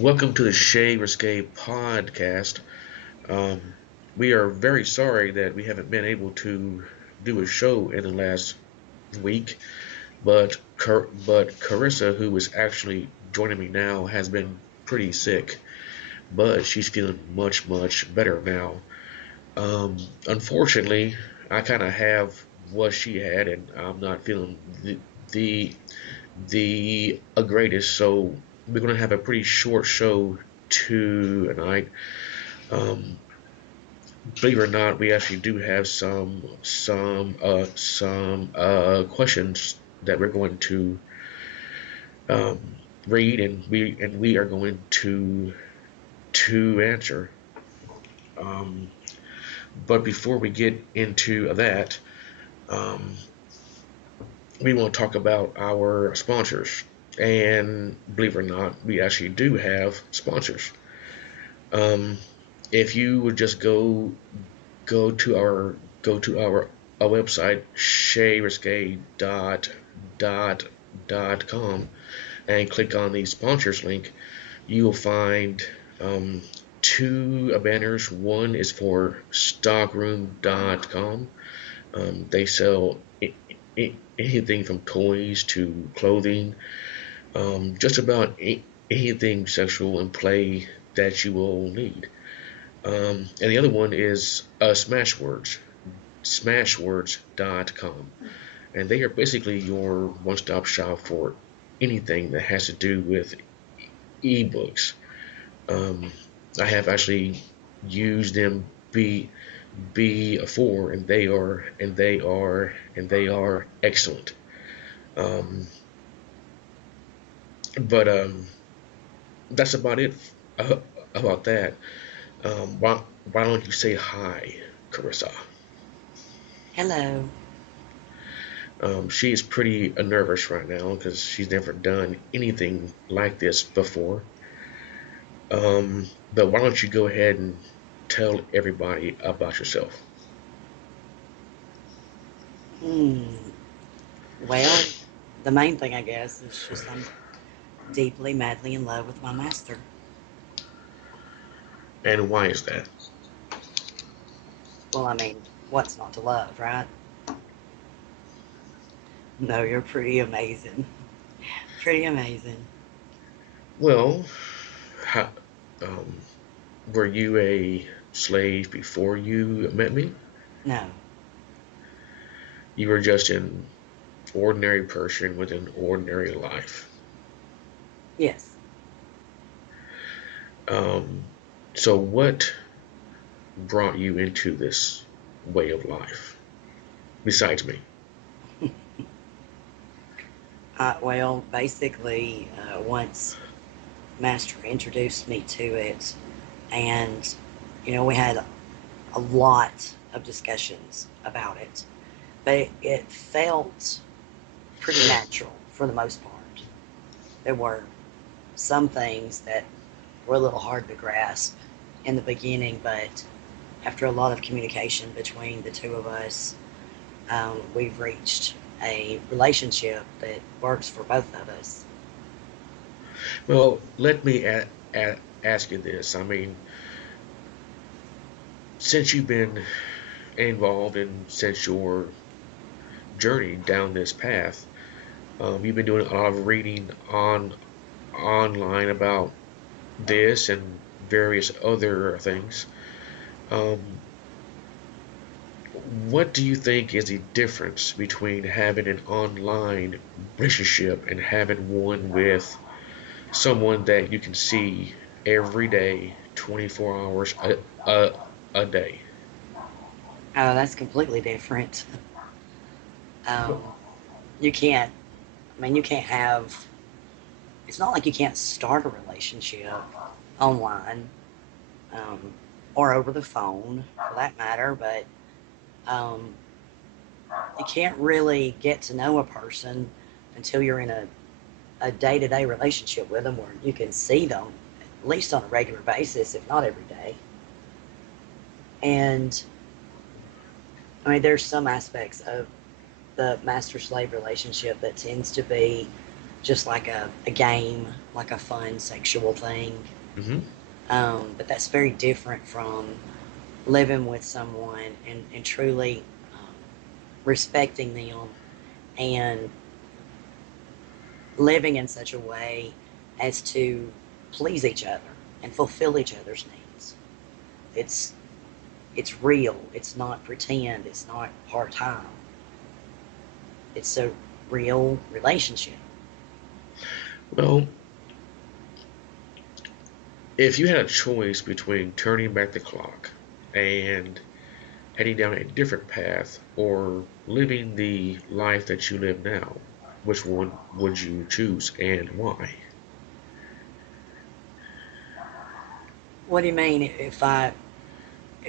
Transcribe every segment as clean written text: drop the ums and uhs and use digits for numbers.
Welcome to the Shay Risque podcast. Um, we are very sorry that we haven't been able to do a show in the last week, but Karissa, who is actually joining me now, has been pretty sick, but she's feeling much better now. Unfortunately, I kind of have what she had, and I'm not feeling the the greatest. So we're gonna have a pretty short show tonight. Um, Believe it or not, we actually do have some questions that we're going to read, and we are going to answer. Um, but before we get into that, um, we want to talk about our sponsors. And believe it or not, we actually do have sponsors. Um, if you would just go to our website shayrisque.com and click on the sponsors link, you will find um, two banners. One is for stockroom.com. They sell anything from toys to clothing, just about anything sexual and play that you will need. And the other one is smashwords.com. And they are basically your one-stop shop for anything that has to do with ebooks. Um, I have actually used them before, and they are excellent. Um, but that's about it uh, about that. Why don't you say hi, Carissa? Hello. She is pretty nervous right now because she's never done anything like this before. But why don't you go ahead and tell everybody about yourself? Hmm. Well, the main thing, I guess, is just I'm deeply, madly in love with my master. And why is that? Well, I mean, what's not to love, right? No, you're pretty amazing. Pretty amazing. Well, how, um, were you a slave before you met me? No. You were just an ordinary person with an ordinary life. Yes. Um, so what brought you into this way of life besides me? Well, basically, once Master introduced me to it, and, we had a lot of discussions about it, but it felt pretty natural for the most part. There were some things that were a little hard to grasp in the beginning, but after a lot of communication between the two of us, we've reached a relationship that works for both of us. Well, let me ask you this. I mean, since you've been involved and since your journey down this path, you've been doing a lot of reading online about this and various other things. Um, what do you think is the difference between having an online relationship and having one with someone that you can see every day, 24 hours a day? That's completely different. Um, you can't, you can't have, it's not like you can't start a relationship online um, or over the phone for that matter, but um, you can't really get to know a person until you're in a day-to-day relationship with them where you can see them at least on a regular basis, if not every day. And there's some aspects of the master slave relationship that tends to be just like a game, like a fun sexual thing. Mm-hmm. But that's very different from living with someone and truly respecting them and living in such a way as to please each other and fulfill each other's needs. It's it's real. It's not pretend. It's not part time. It's a real relationship. Well, if you had a choice between turning back the clock and heading down a different path or living the life that you live now, which one would you choose and why? What do you mean if I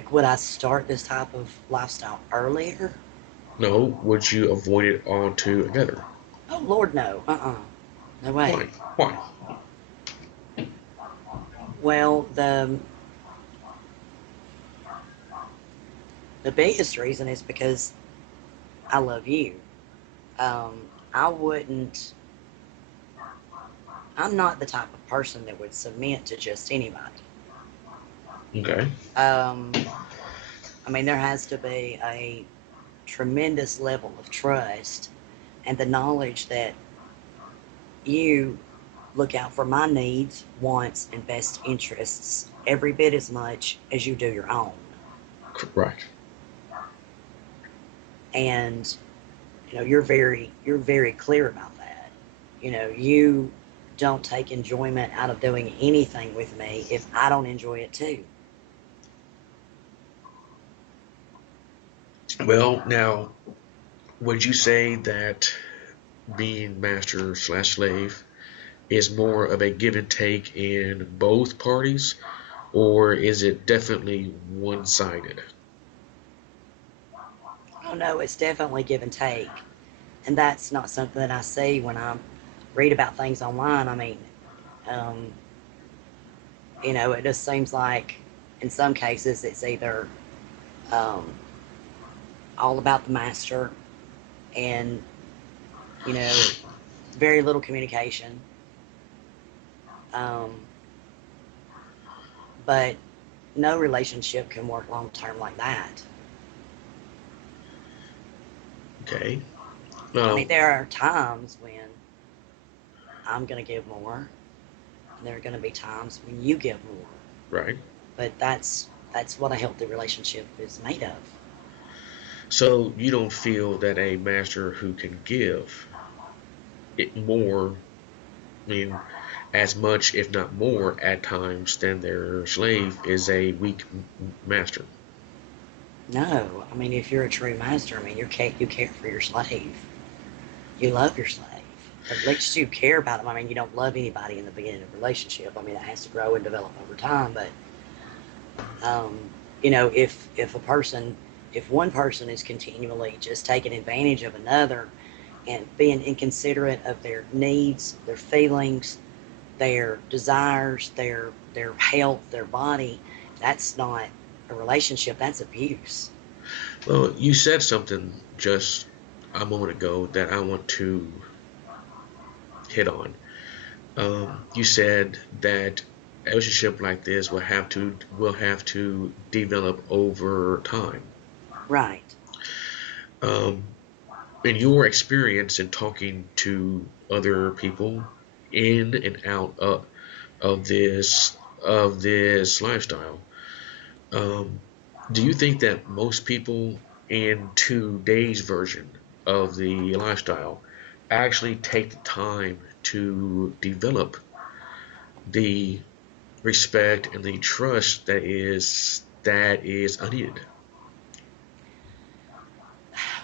would I start this type of lifestyle earlier? No, would you avoid it altogether? Oh Lord, no. No way. Why? Why? Well, the biggest reason is because I love you. I wouldn't. I'm not the type of person that would submit to just anybody. Okay. Um, I mean, there has to be a tremendous level of trust and the knowledge that you look out for my needs, wants, and best interests every bit as much as you do your own. Correct. And you're very clear about that. You don't take enjoyment out of doing anything with me if I don't enjoy it too. Well, now, would you say that being master slash slave is more of a give and take in both parties, or is it definitely one sided? Oh no, it's definitely give and take. And that's not something that I see when I read about things online. I mean, um, it just seems like in some cases it's either um, all about the master and, you know, very little communication. Um, but no relationship can work long term like that. Okay. I mean, Now, there are times when I'm going to give more, and there are going to be times when you give more. right. But that's what a healthy relationship is made of. So you don't feel that a master who can give it more, I mean, as much, if not more, at times than their slave is a weak master. No, I mean, if you're a true master, I mean, you care for your slave. You love your slave. At least you care about them. I mean, you don't love anybody in the beginning of a relationship. I mean, it has to grow and develop over time. But um, if a person, if one person is continually just taking advantage of another and being inconsiderate of their needs, their feelings, their desires, their health, their body, that's not a relationship. That's abuse. Well, you said something just a moment ago that I want to hit on. You said that a relationship like this will have to develop over time. Right. Um, in your experience in talking to other people in and out of this lifestyle, um, do you think that most people in today's version of the lifestyle actually take the time to develop the respect and the trust that is unneeded?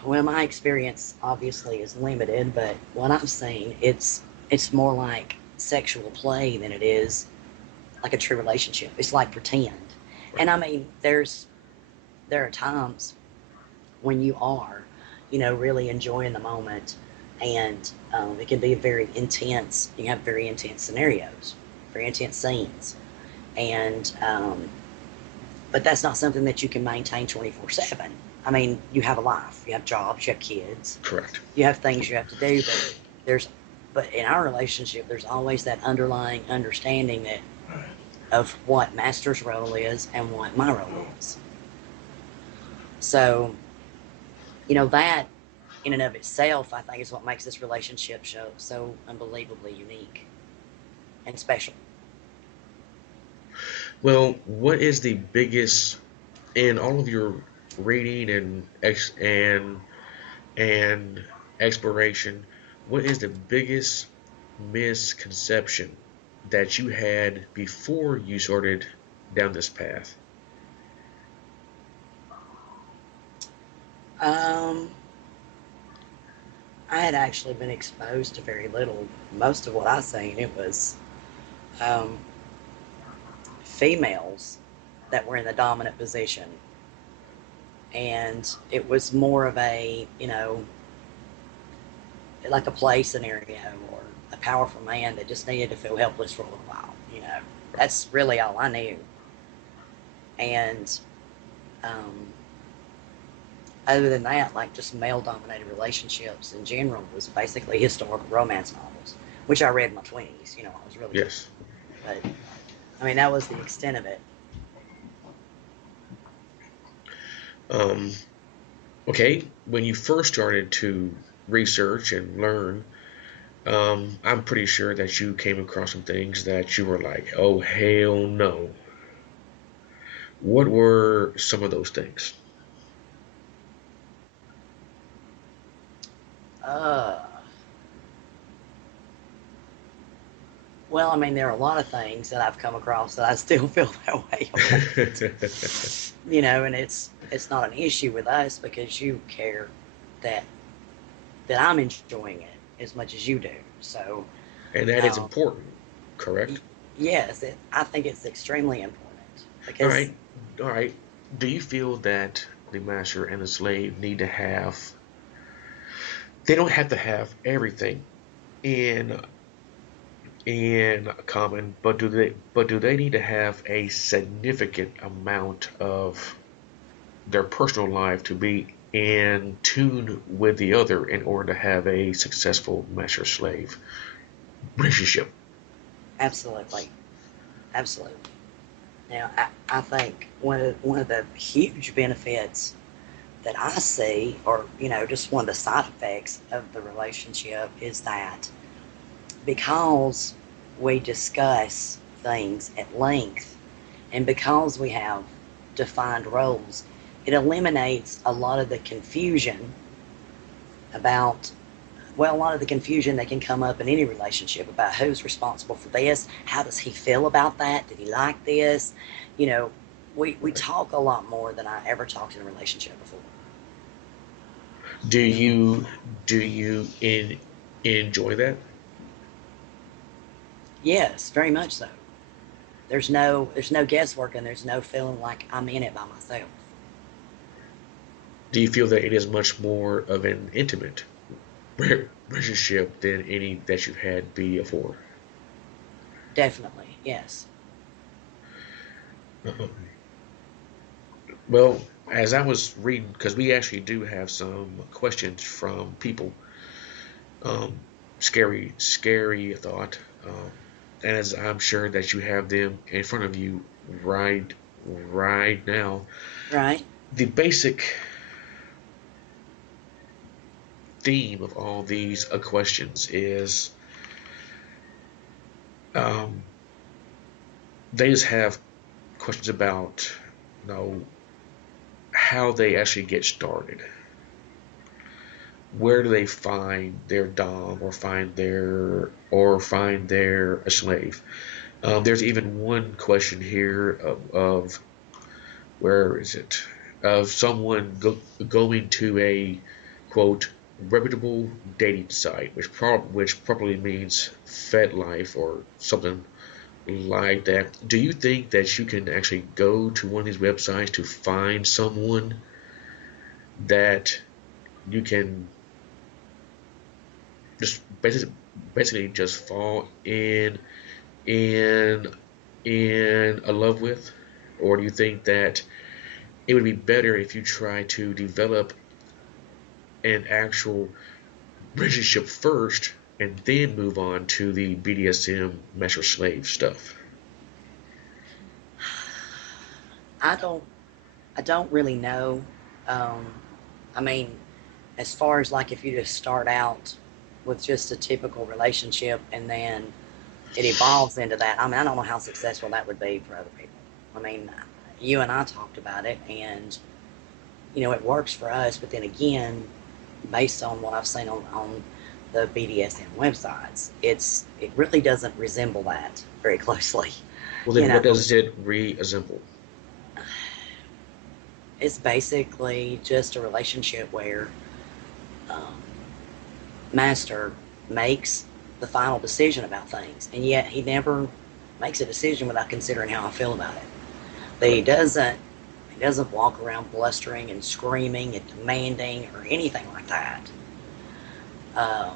Well, my experience obviously is limited, but what I've seen, it's more like sexual play than it is like a true relationship. It's like pretend. And Right. I mean, there are times when you are, really enjoying the moment, and it can be very intense. You have very intense scenarios, very intense scenes, and but that's not something that you can maintain 24/7. I mean, you have a life, you have jobs, you have kids, Correct. you have things you have to do, there's But in our relationship, there's always that underlying understanding that of what master's role is and what my role is. So, that in and of itself, I think, is what makes this relationship show so unbelievably unique and special. Well, what is the biggest in all of your reading and exploration? What is the biggest misconception that you had before you started down this path? Um, I had actually been exposed to very little. Most of what I seen, it was um, females that were in the dominant position, and it was more of a, like a play scenario or a powerful man that just needed to feel helpless for a little while. That's really all I knew. And um, other than that, like just male dominated relationships in general was basically historical romance novels, which I read in my 20s. I was really young. Yes. But I mean, that was the extent of it. Um, okay, when you first started to research and learn, I'm pretty sure that you came across some things that you were like, oh, hell no. What were some of those things? Uh, well, I mean, there are a lot of things that I've come across that I still feel that way about. And it's not an issue with us because you care that I'm enjoying it as much as you do. So, And that is um, important, correct? yes, I think it's extremely important All because right, all right. Do you feel that the master and the slave need to have, they don't have to have everything in common, but do they need to have a significant amount of their personal life to be in tune with the other in order to have a successful master slave relationship? absolutely, absolutely. Now, I think one of the huge benefits that I see, or just one of the side effects of the relationship, is that because we discuss things at length and because we have defined roles, it eliminates a lot of the confusion about, well, a lot of the confusion that can come up in any relationship about who's responsible for this, how does he feel about that, did he like this? You know, we Right. talk a lot more than I ever talked in a relationship before. Do you enjoy that? Yes, very much so. There's no guesswork and there's no feeling like I'm in it by myself. Do you feel that it is much more of an intimate relationship than any that you've had before? Definitely, yes. Um, well, as I was reading, because we actually do have some questions from people. Um, scary thought. As I'm sure that you have them in front of you right now. Right? The basic theme of all these questions is um, they just have questions about how they actually get started. Where do they find their dom or find their a slave? There's even one question here of where is it? Of someone going to a quote reputable dating site, which probably means FetLife or something like that. Do you think that you can actually go to one of these websites to find someone that you can just basically just fall in in a love with, or do you think that it would be better if you try to develop an actual relationship first and then move on to the BDSM master slave stuff? I don't I don't really know. Um, I mean, as far as like if you just start out with just a typical relationship and then it evolves into that, I mean, I don't know how successful that would be for other people. I mean, you and I talked about it, and it works for us. But then again, based on what I've seen on the BDSM websites, it really doesn't resemble that very closely. Well, You then what know, does it resemble? it's basically just a relationship where um, Master makes the final decision about things, and yet he never makes a decision without considering how I feel about it. But he doesn't walk around blustering and screaming and demanding or anything like that. Um,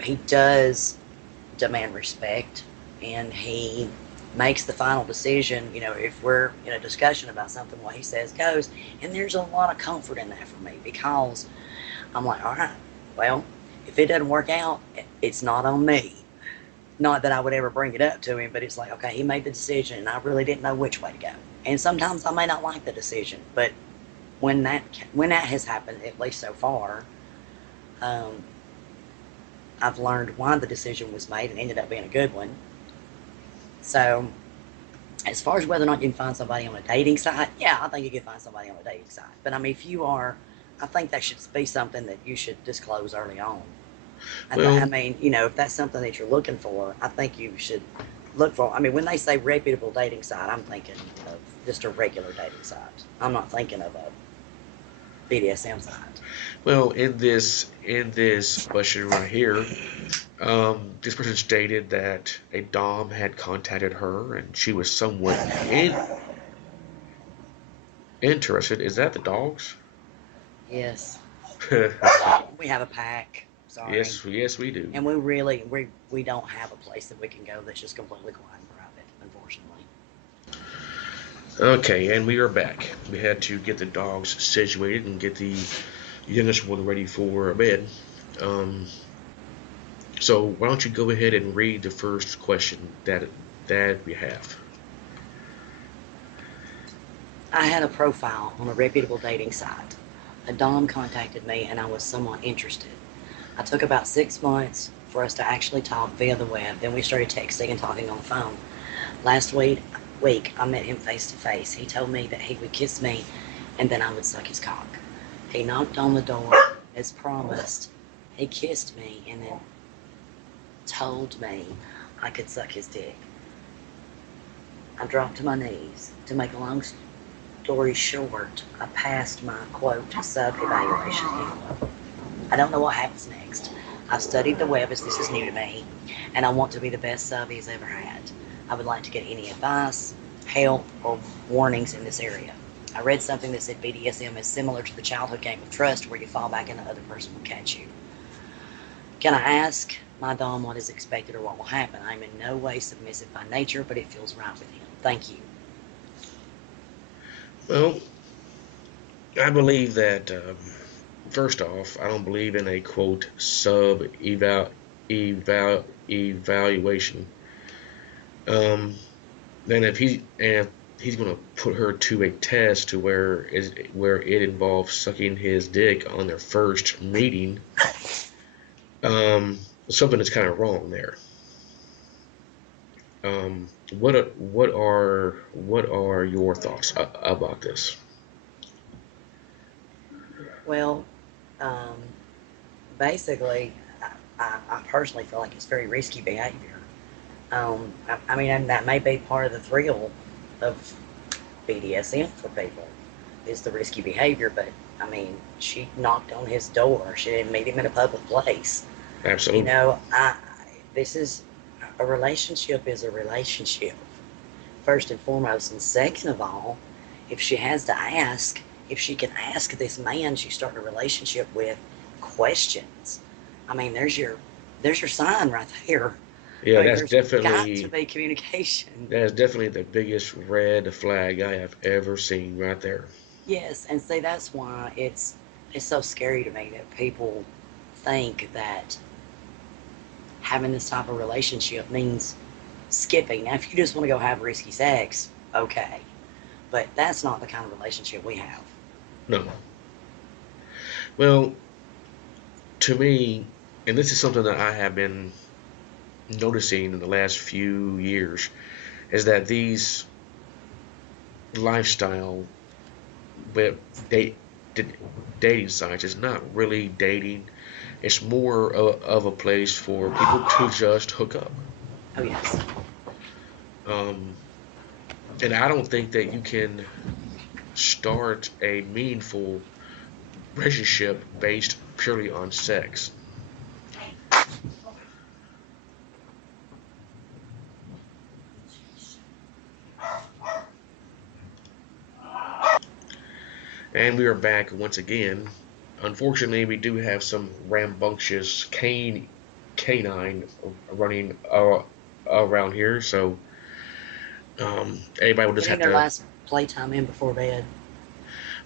he does demand respect, and he makes the final decision. If we're in a discussion about something, what he says goes, and there's a lot of comfort in that for me because I'm like, all right, well, if it doesn't work out, it's not on me. Not that I would ever bring it up to him, but it's like, okay, he made the decision, and I really didn't know which way to go. And sometimes I may not like the decision, but when that when that has happened, at least so far, um, I've learned why the decision was made and ended up being a good one. So, as far as whether or not you can find somebody on a dating site, yeah, I think you can find somebody on a dating site. But I mean, if you are, I think that should be something that you should disclose early on. I Well, mean, if that's something that you're looking for, I think you should look for. I mean, when they say reputable dating site, I'm thinking of just a regular dating site. I'm not thinking of a BDSM site. well, in this question right here, this person stated that a dom had contacted her and she was somewhat interested. Is that the dogs? Yes, we have a pack. Sorry, Yes, yes, we do. and we don't have a place that we can go that's just completely quiet and private, unfortunately. Okay, and we are back. We had to get the dogs situated and get the youngest one ready for bed. Um, so why don't you go ahead and read the first question that we have? I had a profile on a reputable dating site. A Dom contacted me and I was somewhat interested. I took about 6 months for us to actually talk via the web. Then we started texting and talking on the phone. Last week I met him face to face. He told me that he would kiss me and then I would suck his cock. He knocked on the door as promised. He kissed me and then told me I could suck his dick. I dropped to my knees. To make a long story short, I passed my quote sub evaluation anyway. I don't know what happens next. I've studied the web as this is new to me, and I want to be the best sub he's ever had. I would like to get any advice, help, or warnings in this area. I read something that said BDSM is similar to the childhood game of trust where you fall back and the other person will catch you. Can I ask my Dom what is expected or what will happen? I'm in no way submissive by nature, but it feels right with him. Thank you. Well, I believe that first off, I don't believe in a quote sub evaluation. Um, then if he's going to put her to a test to where it involves sucking his dick on their first meeting, something is kind of wrong there. What are your thoughts about this? Well, um, basically, I personally feel like it's very risky behavior. I mean, and that may be part of the thrill of BDSM for people is the risky behavior. But I mean, she knocked on his door. She didn't meet him in a public place. You Absolutely. know, I this is a relationship is a relationship first and foremost, and second of all, if she has to ask, if she can ask this man she's starting a relationship with questions, I mean, there's your sign right there. I Yeah, mean, that's there's got to definitely be communication. that is definitely the biggest red flag I have ever seen right there. Yes, and see that's why it's so scary to me that people think that having this type of relationship means skipping. Now, if you just want to go have risky sex, okay. But that's not the kind of relationship we have. No. Well, to me, and this is something that I have been noticing in the last few years, is that these lifestyle web date dating sites is not really dating. It's more of a place for people to just hook up. Oh, yes. Um, and I don't think that you can start a meaningful relationship based purely on sex. And we are back once again. Unfortunately, we do have some rambunctious canine running around here, so everybody will just Getting have their to. last playtime in before bed.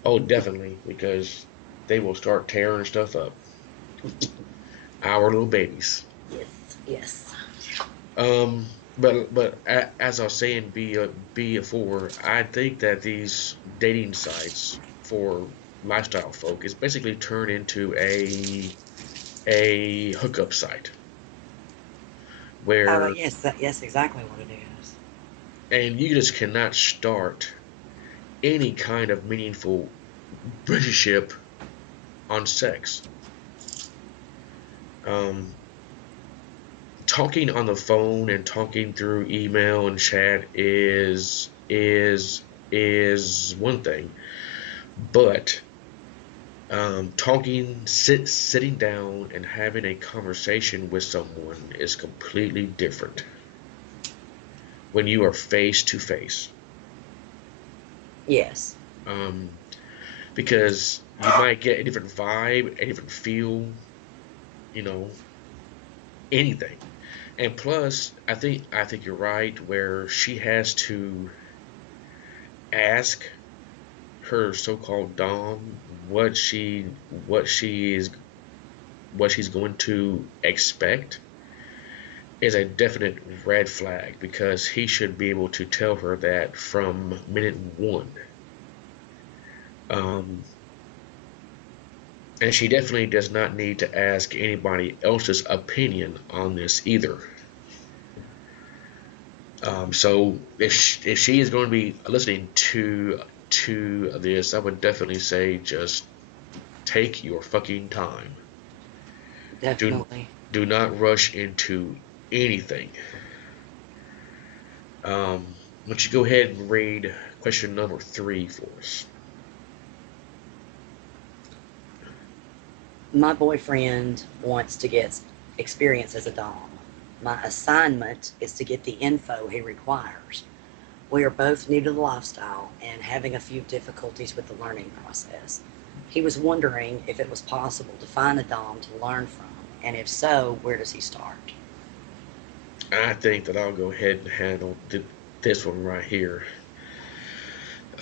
Oh, definitely, because they will start tearing stuff up. Our little babies. Yes, yes. Um, but as I was saying before, I think that these dating sites for lifestyle folk is basically turned into a hookup site Oh, where yes, yes, exactly what it is. and you just cannot start any kind of meaningful relationship on sex. Um, Talking on the phone and talking through email and chat is one thing, but sitting down and having a conversation with someone is completely different when you are face to face. Yes. Um, because you might get a different vibe, a different feel, you know, anything. And plus, I think you're right where she has to ask her so-called dom what she's going to expect is a definite red flag because he should be able to tell her that from minute one. Um, and she definitely does not need to ask anybody else's opinion on this either. So if she is going to be listening to this, I would definitely say just take your fucking time. Do Definitely. do not rush into anything. Why don't you go ahead and read question number 3 for us? My boyfriend wants to get experience as a Dom. My assignment is to get the info he requires. We are both new to the lifestyle and having a few difficulties with the learning process. He was wondering if it was possible to find a Dom to learn from, and if so, where does he start? I think that I'll go ahead and handle this one right here.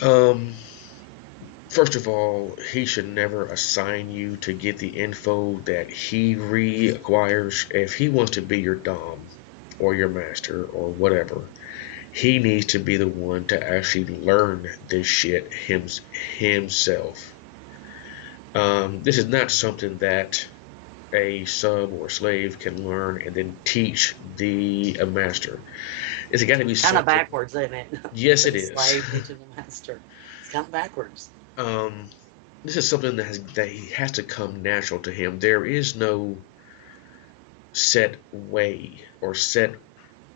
Um, First of all, he should never assign you to get the info that he requires. If he wants to be your dom or your master or whatever, he needs to be the one to actually learn this shit himself. This is not something that a sub or slave can learn and then teach the a master. It's got to be Kind of something. backwards, isn't it? Yes, The it is. slave teaching the master. It's kind of backwards. um, this is something that he has to come natural to him. There is no set way or set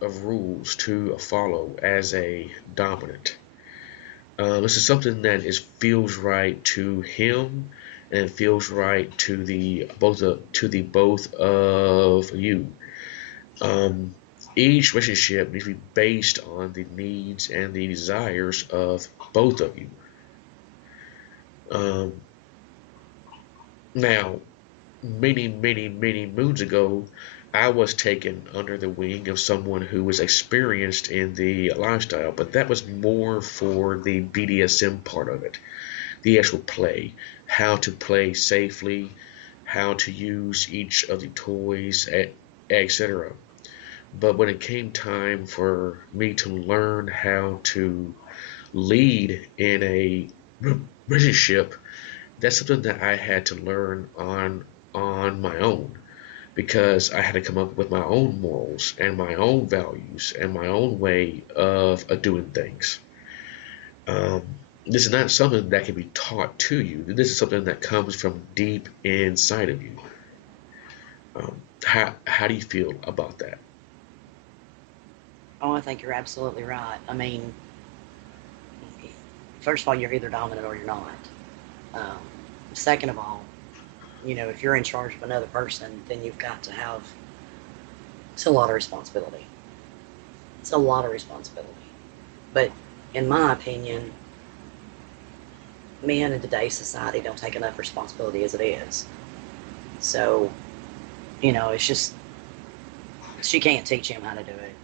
of rules to follow as a dominant. This is something that is feels right to him and feels right to the both of you. Um, each relationship needs to be based on the needs and the desires of both of you. Um, Now, many moons ago, I was taken under the wing of someone who was experienced in the lifestyle, but that was more for the BDSM part of it, the actual play, how to play safely, how to use each of the toys, etc. But when it came time for me to learn how to lead in a relationship, that's something that I had to learn on my own because I had to come up with my own morals and my own values and my own way of doing things. Um, this is not something that can be taught to you. This is something that comes from deep inside of you. How do you feel about that? Oh, I think you're absolutely right. I mean, first of all, you're either dominant or you're not. Um, Second of all, if you're in charge of another person, then you've got to have, it's a lot of responsibility. It's a lot of responsibility. But in my opinion, men in today's society don't take enough responsibility as it is. So, it's just, she can't teach him how to do it.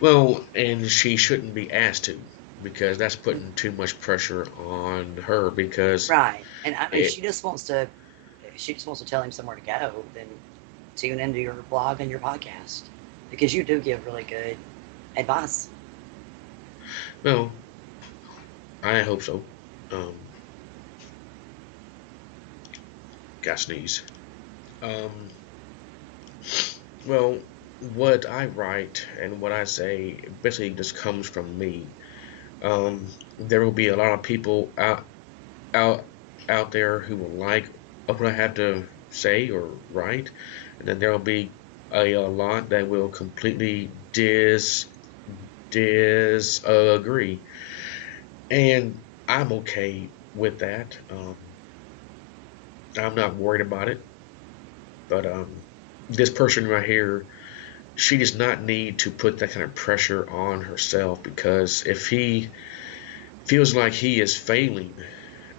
Well, and she shouldn't be asked to because that's putting too much pressure on her because Right. And I mean, it, she just wants to tell him somewhere to go, then tune into your blog and your podcast because you do give really good advice. well, I hope so. Um, got sneeze. Um, well, what I write and what I say basically just comes from me. There will be a lot of people out out there who will like what I have to say or write, and then there will be a lot that will completely disagree, and I'm okay with that. I'm not worried about it, but this person right here, she does not need to put that kind of pressure on herself because if he feels like he is failing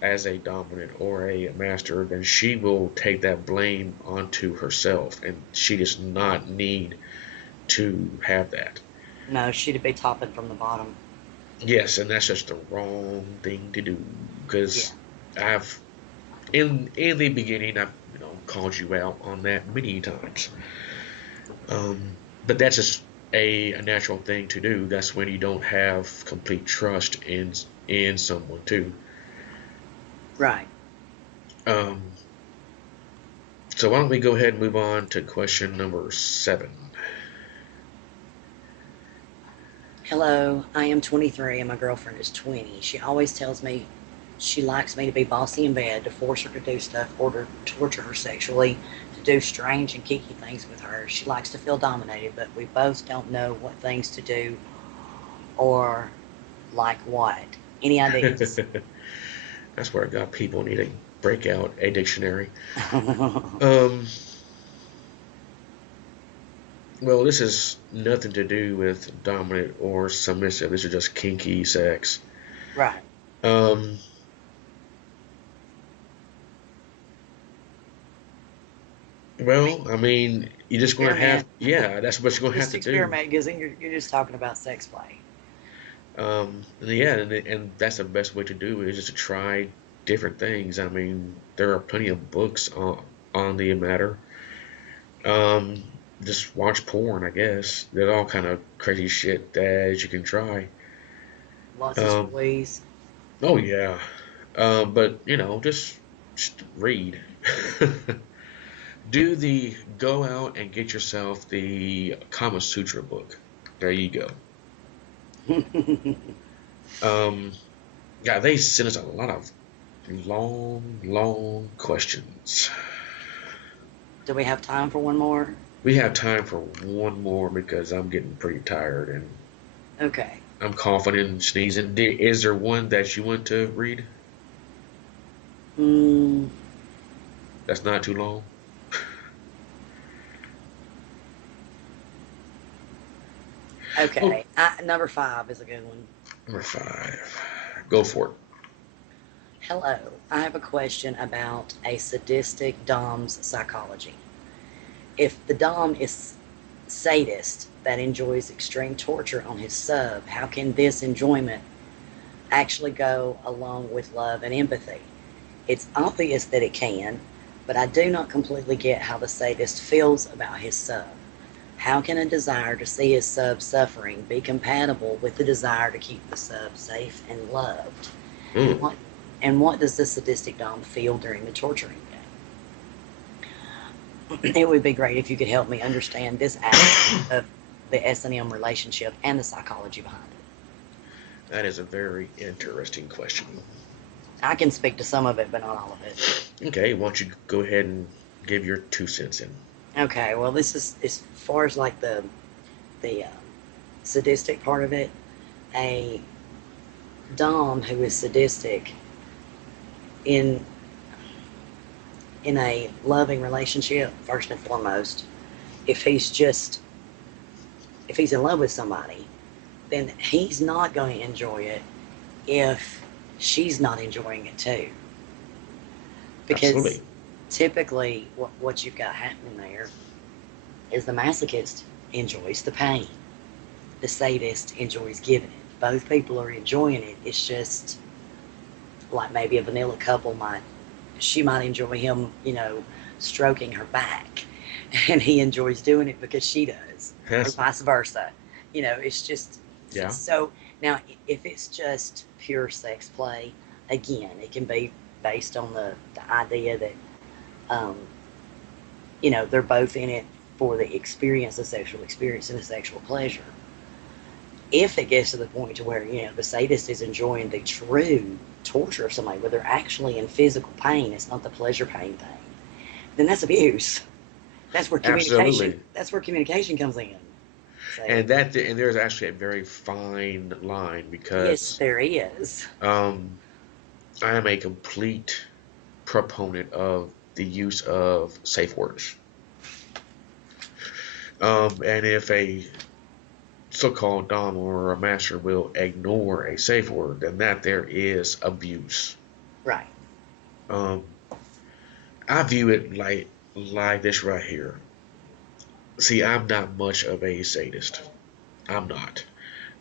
as a dominant or a master, then she will take that blame onto herself, and she does not need to have that. No, she'd be topping from the bottom. Yes, and that's just the wrong thing to do Yeah. because I've in the beginning I've called you out on that many times. But that's just a natural thing to do. That's when you don't have complete trust in someone too. Right. Um, so why don't we go ahead and move on to question number 7? Hello, I am 23 and my girlfriend is 20. She always tells me she likes me to be bossy in bed, to force her to do stuff or to torture her sexually, to do strange and kinky things with her. She likes to feel dominated, but we both don't know what things to do or like what. Any ideas? That's where God people need to break out a dictionary. Um, well, this is nothing to do with dominant or submissive. This is just kinky sex. Right. Um, well, I mean, you're just going to have, Experiment. yeah, that's what you're going to have Just to do. experiment because then you're just talking about sex play. And yeah, and that's the best way to do it is just to try different things. I mean, there are plenty of books on the matter. Um, just watch porn, I guess. There's all kind of crazy shit that you can try. Lots of Um, squeeze. oh yeah. But just read. Do the go out and get yourself the Kama Sutra book. There you go. Um, yeah, they sent us a lot of long, long questions. Do we have time for one more? We have time for one more because I'm getting pretty tired and Okay. I'm coughing and sneezing. Is there one that you want to read? Mm, That's not too long. Oh, okay. Number 5 is a good one. number 5. Go for it. Hello. I have a question about a sadistic Dom's psychology. If the Dom is sadist that enjoys extreme torture on his sub, how can this enjoyment actually go along with love and empathy? It's obvious that it can, but I do not completely get how the sadist feels about his sub. How can a desire to see his sub suffering be compatible with the desire to keep the sub safe and loved? And Mm. what and what does the sadistic dom feel during the torturing game? It would be great if you could help me understand this aspect of the S&M relationship and the psychology behind it. That is a very interesting question. I can speak to some of it, but not all of it. Okay, why don't you go ahead and give your 2 cents in? Okay, well, this is as far as like the sadistic part of it. A dom who is sadistic in in a loving relationship, first and foremost, if he's just if he's in love with somebody, then he's not going to enjoy it if she's not enjoying it too. Because Absolutely. typically, what you've got happening there is the masochist enjoys the pain, the sadist enjoys giving it. Both people are enjoying it. It's just like maybe a vanilla couple might, she might enjoy him, stroking her back, and he enjoys doing it because she does, or That's, vice versa. It's just yeah. so now if it's just pure sex play, again, it can be based on the idea that um, they're both in it for the experience, the sexual experience, and the sexual pleasure. If it gets to the point to where the sadist is enjoying the true torture of somebody, where they're actually in physical pain, it's not the pleasure pain thing, then that's abuse. That's where communication. Absolutely. That's where communication comes in. So And there's actually a very fine line yes, because there is. um, I am a complete proponent of the use of safe words. And if a so-called dom or a master will ignore a safe word, then that there is abuse. Right. Um, I view it like this right here. See, I'm not much of a sadist. I'm not.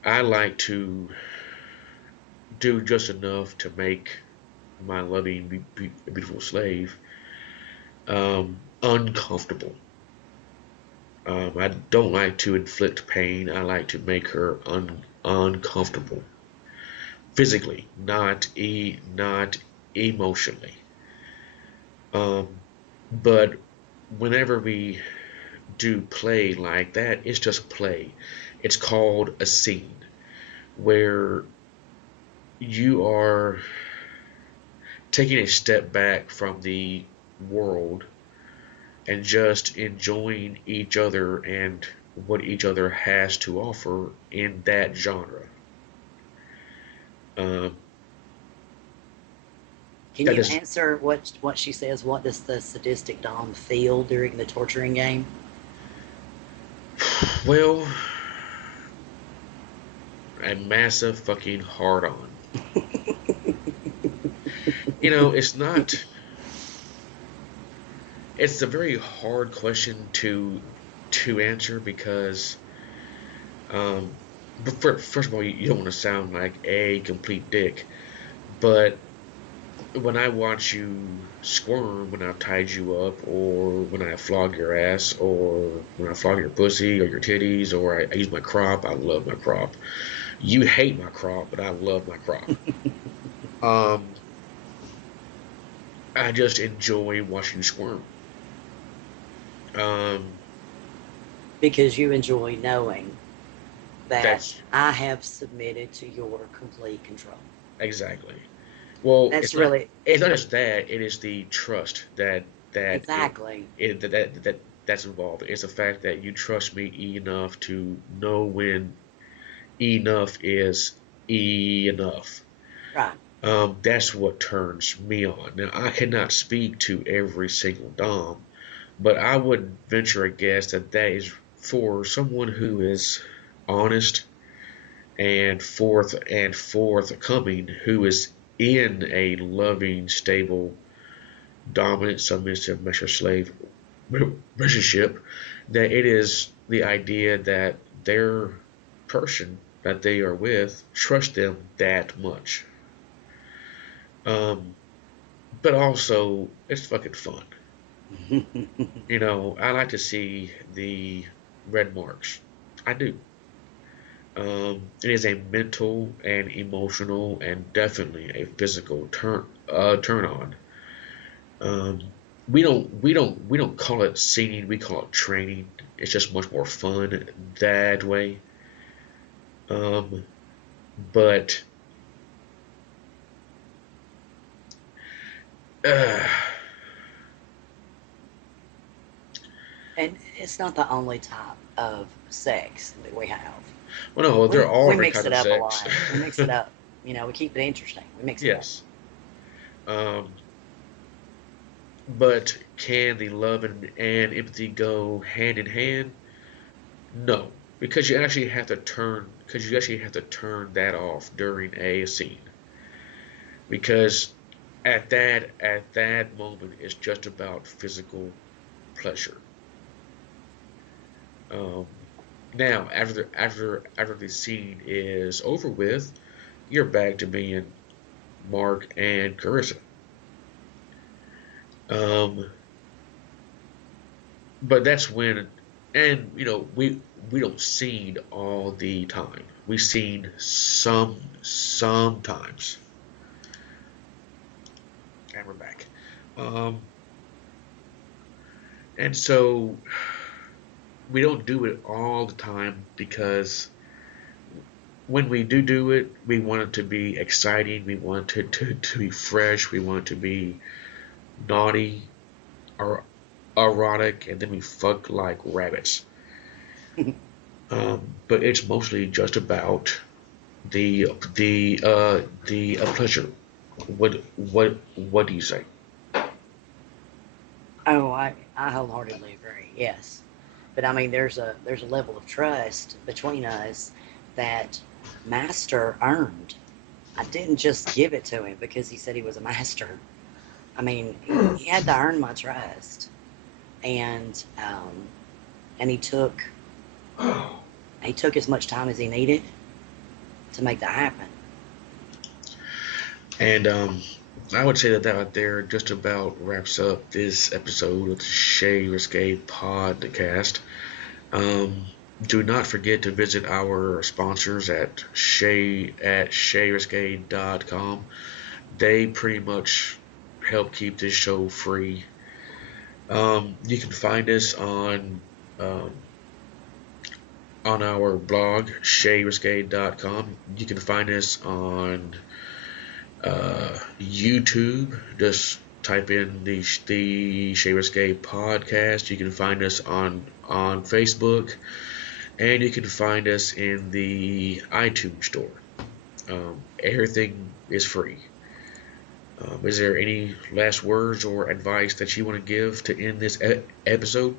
I like to do just enough to make my loving, beautiful slave uncomfortable. I don't like to inflict pain. I like to make her uncomfortable physically, not emotionally. Um, but whenever we do play like that, it's just play. It's called a scene where you are taking a step back from the world and just enjoying each other and what each other has to offer in that genre. Um, Can that you is, answer what she says? What does the sadistic dom feel during the torturing game? well, a massive fucking hard on. It's not, it's a very hard question to answer because, um, but first of all, you don't want to sound like a complete dick, but when I watch you squirm when I've tied you up, or when I flog your ass, or when I flog your pussy or your titties, or I use my crop, I love my crop. You hate my crop, but I love my crop. Um, I just enjoy watching you squirm. Um, Because you enjoy knowing that that's I have submitted to your complete control. exactly. Well, That's really it's not just that. It is the trust that exactly that's involved. It's the fact that you trust me enough to know when enough is enough. right. That's what turns me on. Now, I cannot speak to every single Dom, but I would venture a guess that that is for someone who is honest and forthcoming, who is in a loving, stable, dominant, submissive master slave relationship, that it is the idea that their person that they are with trust them that much. Um, but also, it's fucking fun. You know, I like to see the red marks. I do. It is a mental and emotional and definitely a physical turn on. Um, we don't call it singing. We call it training. It's just much more fun that way. Um, but uh, And it's not the only type of sex that we have. well, no, there are We other mix kinds it of up a sex. lot. We mix it up. You know, we keep it interesting. We mix it up. Yes. Um, but can the love and empathy go hand in hand? No, because you actually have to turn that off during a scene. Because at that moment it's just about physical pleasure. Um, Now after the scene is over with, you're back to being Mark and Carissa. Um, but that's when, and you know, we don't scene all the time. We scene sometimes, and we're back. Um, and so we don't do it all the time because when we do it, we want it to be exciting. We want it to be fresh. We want it to be naughty or erotic, and then we fuck like rabbits. But it's mostly just about the pleasure. What do you say? Oh, I wholeheartedly agree. Yes, but I mean, there's a level of trust between us that Master earned. I didn't just give it to him because he said he was a master. I mean, he had to earn my trust, and and he took as much time as he needed to make that happen. And I would say that that right there just about wraps up this episode of the Shay Risque podcast. Um, do not forget to visit our sponsors at shayrisque.com. They pretty much help keep this show free. You can find us um, on our blog shayrisque.com. You can find us on YouTube. Just type in the Shay Risque podcast. You can find us on Facebook, and you can find us in the iTunes store. Everything is free. Is there any last words or advice that you want to give to end this episode?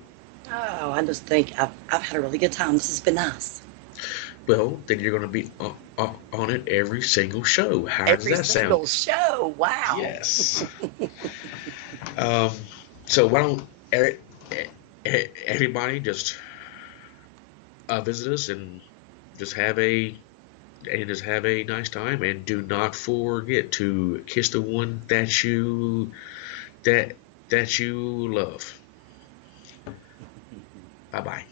Oh, I just think I've had a really good time. This has been nice. Well, then you're going to be on it every single show. How does Every that sound? single show. Wow. Yes. Um, so why don't everybody just visit us and just have a nice time, and do not forget to kiss the one that that you love. Bye bye.